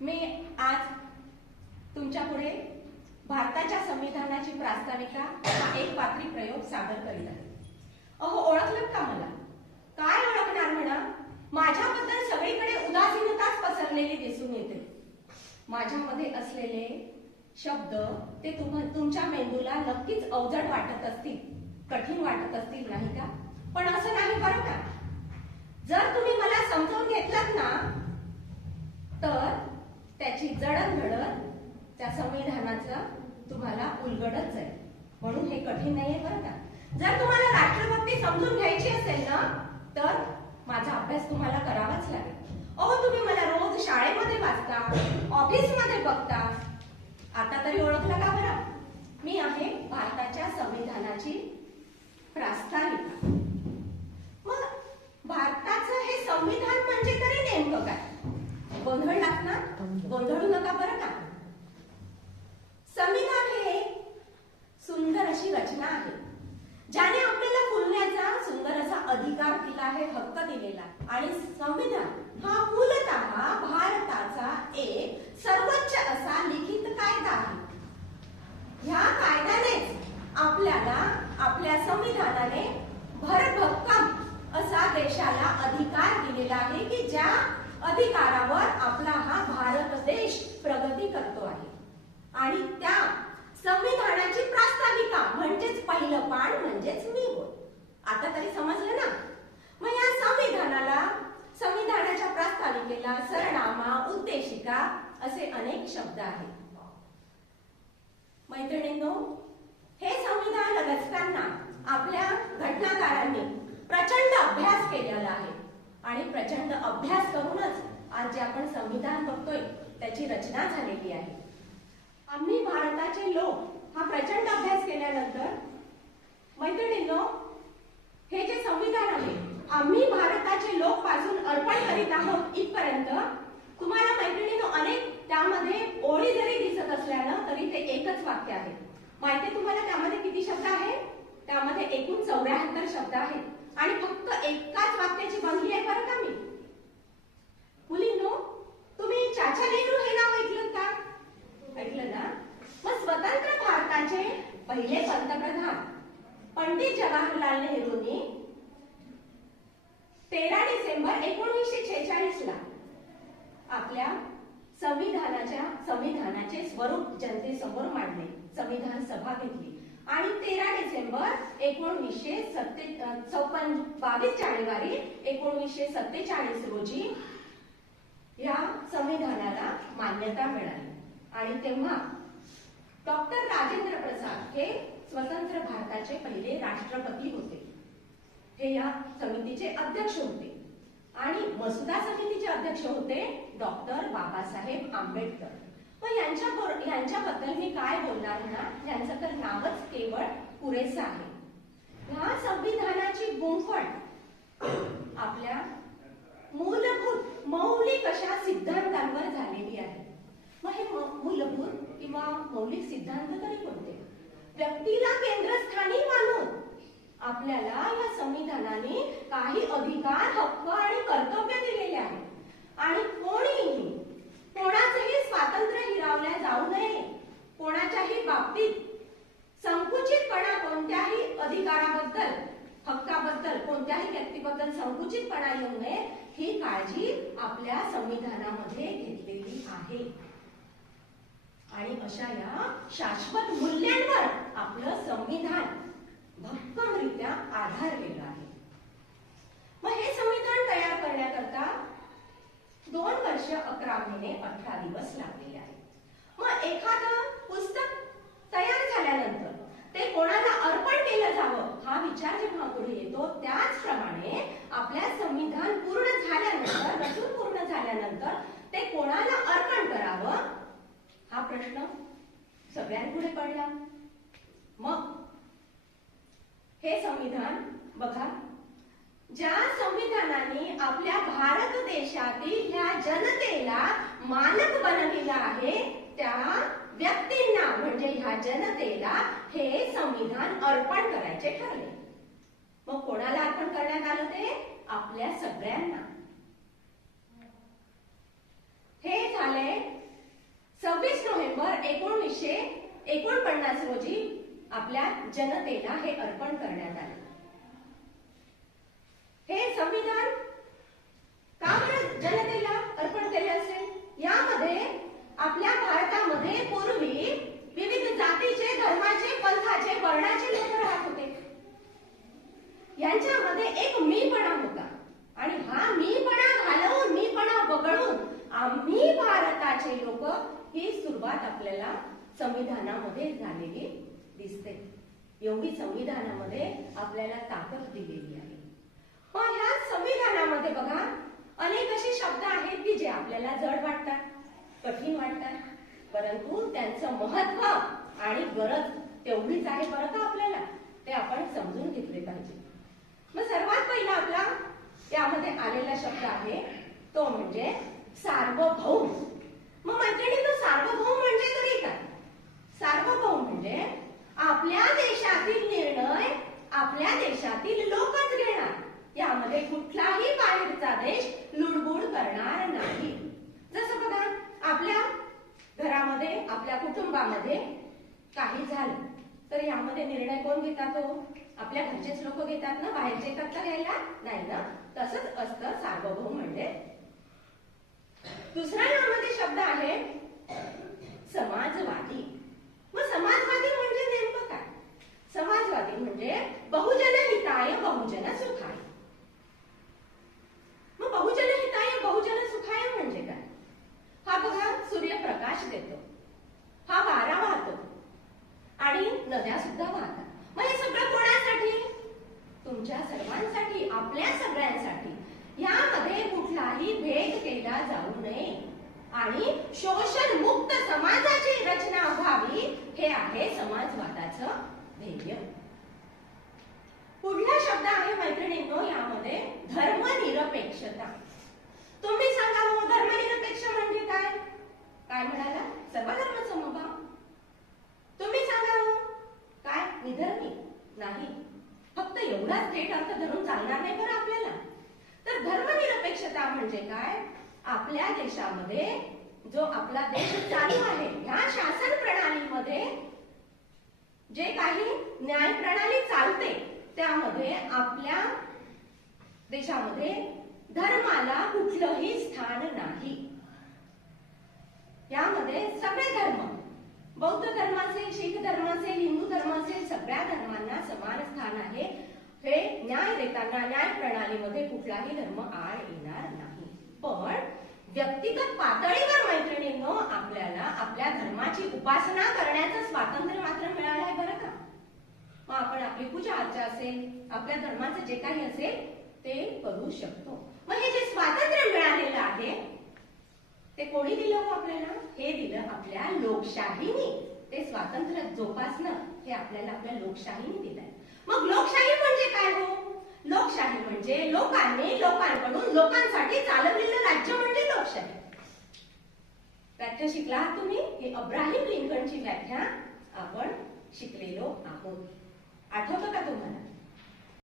मी आज तुमच्यापुढे भारताच्या संविधानाची प्रास्ताविका हा एक पात्री प्रयोग सादर करीत आहे. अहो ओळखलं का मला? काय ओळखणार म्हणा? माझ्याबद्दल सगळीकडे उदासीनताच पसरलेली दिसून येते. माझ्यामध्ये असलेले शब्द ते तुम्हा तुमच्या मेंदूला नक्कीच अवजड वाटत असतील कठीण वाटत असतील नाही का? पण असं नाही बरं का? जर तुम्ही मला समजावून घेतलात ना तर त्याची जडणघडण त्या संविधानाचं तुम्हाला उलगडत जाईल. म्हणून हे कठीण नाहीये बरं का? जर तुम्हाला राष्ट्रभक्ती समजून घ्यायची असेल ना तर माझा अभ्यास तुम्हाला करावाच लागेल. अहो तुम्ही मला रोज शाळेमध्ये वाचता ऑफिसमध्ये बघता आता तरी ओळखला का बरं? मी आहे भारताच्या संविधानाची प्रास्ताविका मग भारताचं हे संविधान म्हणजे तरी नेमकं काय गोंधळलात ना गोंधळू नका बरं का? संविधान हे सुंदर अशी रचना आहे. ज्याने आपल्याला बोलण्याचा सुंदर असा अधिकार दिला आहे हक्क दिलेला आणि संविधान हा मूलतः भारताचा एक सर्वोच्च असा लिखित कायदा आहे. ह्या कायद्यानेच आपल्याला आपल्या संविधानाने भरभक्कम असा देशाला अधिकार दिलेला आहे की ज्या अधिकारावर आपला हा भारत देश प्रगती करतो आहे. आणि त्या संविधानाची प्रास्ताविका म्हणजेच पहिलं पान म्हणजेच मी होय आता तरी समजलं ना? मग या संविधानाला संविधानाच्या प्रास्ताविकेला सरनामा उद्देशिका असे अनेक शब्द आहेत. मैत्रिणींनो हे संविधान रचता आपल्या घटनाकारांनी प्रचंड अभ्यास केलेला आहे आणि प्रचंड अभ्यास करूनच आज जे आपण संविधान बघतोय त्याची रचना झालेली आहे. आम्ही भारताचे लोक हा प्रचंड अभ्यास केल्यानंतर मैत्रिणींनो हे जे संविधान आहे आम्ही भारताचे लोक पासून अर्पण करीत आहोत इथपर्यंत तुम्हाला मैत्रिणींनो अनेक त्यामध्ये ओळी जरी दिसत असल्यानं तरी ते एकच वाक्य आहे. माहिती तुम्हाला त्यामध्ये किती शब्द आहे त्यामध्ये एकूण चौऱ्याहत्तर शब्द आहेत. आणि फक्त एकाच वाक्याची बनली आहे बरं का मी मुलींनो तुम्ही चाचा नेहरू हे नाव ऐकलं का? ऐकलं ना? मग स्वतंत्र भारताचे पहिले पंतप्रधान पंडित जवाहरलाल नेहरूंनी तेरा डिसेंबर एकोणीसशे छेचाळीस ला आपल्या संविधानाच्या संविधानाचे स्वरूप जनतेसमोर मांडले. संविधान सभा घेतली. आणि तेरा डिसेंबर एकोणवीसशे सत्ते चौपन्न बावीस जानेवारी एकोणवीसशे सत्तेचाळीस रोजी या संविधानाला मान्यता मिळाली. आणि तेव्हा डॉक्टर राजेंद्र प्रसाद हे स्वतंत्र भारताचे पहिले राष्ट्रपती होते. हे या समितीचे अध्यक्ष होते. आणि मसुदा समितीचे अध्यक्ष होते डॉक्टर बाबासाहेब आंबेडकर. मग यांच्या यांच्याबद्दल मी काय बोलणार ना यांचं तर नावच केवळ पुरेसं आहे. ह्या संविधानाची गुंफण आपल्या मूलभूत मौलिक अशा सिद्धांतांवर झालेली आहे. मग हे मूलभूत किंवा मौलिक सिद्धांत तरी कोणते? व्यक्तीला केंद्रस्थानी मानून आपल्याला या संविधानाने काही अधिकार हक्क आणि कर्तव्य दिलेले आहेत आणि कोणीही कोणाचे स्वातंत्र्य हिरावल्या जाऊ नये कोणत्याही बाबतीत संकुचितपणा कोणत्याही अधिकाराबद्दल हक्काबद्दल कोणत्याही व्यक्तीबद्दल संकुचितपणा येऊ नये ही काळजी आपल्या संविधानामध्ये घेतलेली आहे. आणि अशा या शाश्वत मूल्यांवर आपलं संविधान भक्कमरित्या आधारलेलं आहे. मग हे संविधान तयार करण्याकरता दोन वर्ष अकरा महिने अठरा दिवस लागलेले आहेत. मग एखादं पुस्तक तयार झाल्यानंतर ते कोणाला अर्पण केलं जावं हा विचार जेव्हा पुढे येतो त्याचप्रमाणे आपल्या संविधान पूर्ण झाल्यानंतर रचून पूर्ण झाल्यानंतर ते कोणाला अर्पण करावं? हा प्रश्न सगळ्यांपुढे पडला. मग हे संविधान बघा ज्या संविधानाने आपल्या भारत देशातील ह्या जनतेला मालक बनविला आहे त्या व्यक्तींना म्हणजे ह्या जनतेला हे संविधान अर्पण करायचे ठरले. मग कोणाला अर्पण करण्यात आलं ते? आपल्या सगळ्यांना. हे झाले सव्वीस नोव्हेंबर एकोणीसशे एकोणपन्नास रोजी आपल्या जनतेला हे अर्पण करण्यात आले. हे संविधान का बरं जनतेला अर्पण केले असेल? यामध्ये आपल्या भारतामध्ये पूर्वी विविध जातीचे धर्माचे पंथाचे वर्णाचे लोक राहत होते. यांच्यामध्ये एक मीपणा होता. आणि हा मीपणा घालवून मीपणा वगळून आम्ही भारताचे लोक ही सुरुवात आपल्याला संविधानामध्ये झालेली दिसते. एवढी संविधानामध्ये आपल्याला ताकद दिलेली आहे. पण ह्या संविधानामध्ये बघा अनेक असे शब्द आहेत की जे आपल्याला जड वाटतात कठीण वाटतात. परंतु त्यांचं महत्त्व आणि गरज तेवढीच आहे बरं का आपल्याला? ते आपण समजून घेतले पाहिजे. मग सर्वात पहिला आपला यामध्ये आलेला शब्द आहे तो म्हणजे सार्वभौम. मग मैत्रिणी तो सार्वभौम म्हणजे तरी काय? सार्वभौम म्हणजे आपल्या देशातील निर्णय आपल्या देशातील लोकच घेणार. यामध्ये कुठलाही बाहेरचा देश लुडबुड करणार नाही. जसं बघा आपल्या घरामध्ये आपल्या कुटुंबामध्ये काही झालं. तर यामध्ये निर्णय कोण घेतात हो आपल्या घरचेच लोक घेतात ना? बाहेरचे येतात का घ्यायला? नाही ना? तसंच असतं सार्वभौम म्हणजे दुसरा यामध्ये शब्द आहे समाजवादी मग समाजवादी म्हणजे नेमकं काय समाजवादी म्हणजे बहुजन हिताय बहुजन सुखाय मग बहुजन हिताय बहुजन सुखाय म्हणजे काय हा बघा प्रकाश देतो. हा वारा वाहतो. आणि नद्या सुद्धा वाहतात. मग हे सगळं कोणासाठी? तुमच्या सर्वांसाठी आपल्या सगळ्यांसाठी. यामध्ये कुठलाही भेद केला जाऊ नये. आणि शोषण मुक्त समाजाची रचना व्हावी हे आहे समाजवादाचं ध्येय. पुढला शब्द आहे मैत्रिणींनो यामध्ये धर्मनिरपेक्षता तुम्ही सांगा हो धर्मनिरपेक्ष म्हणजे काय काय म्हणाला? सर्व धर्म समभाव तुम्ही सांगा हो. काय? निधर्मी नाही. फक्त एवढाच थेट अर्थ धरून चालणार नाही बरं आपल्याला. तर धर्मनिरपेक्षता म्हणजे काय? आपल्या देशामध्ये जो आपला देश चालू आहे ह्या शासन प्रणालीमध्ये जे काही न्याय प्रणाली चालते त्यामध्ये आपल्या देशामध्ये धर्माला कुठलंही स्थान नाही. यामध्ये सगळे धर्म बौद्ध धर्म असेल शीख धर्म असेल हिंदू धर्म असेल सगळ्या धर्मांना समान स्थान आहे. हे न्याय देताना न्याय प्रणालीमध्ये कुठलाही धर्म आड येणार नाही. पण व्यक्तिगत पातळीवर मैत्रिणींनो आपल्याला आपल्या धर्माची उपासना करण्याचं स्वातंत्र्य मात्र मिळालं आहे बरं का? मग आपण आपली पूजा अर्चा असेल आपल्या धर्माचं जे काही असेल ते करू शकतो. मग हे जे स्वातंत्र्य मिळालेलं आहे ते कोणी दिलं हो आपल्याला? हे दिलं आपल्या लोकशाहीने. ते स्वातंत्र्य जोपासणं हे आपल्याला आपल्या लोकशाहीने दिलंय. मग लोकशाही म्हणजे काय हो? लोकशाही म्हणजे लोकांनी लोकांकडून लोकांसाठी चालवलेलं राज्य म्हणजे लोकशाही. व्याख्या शिकला तुम्ही? ही अब्राहिम लिंकनची व्याख्या आपण शिकलेलो आहोत. आठवतं का तुम्हाला?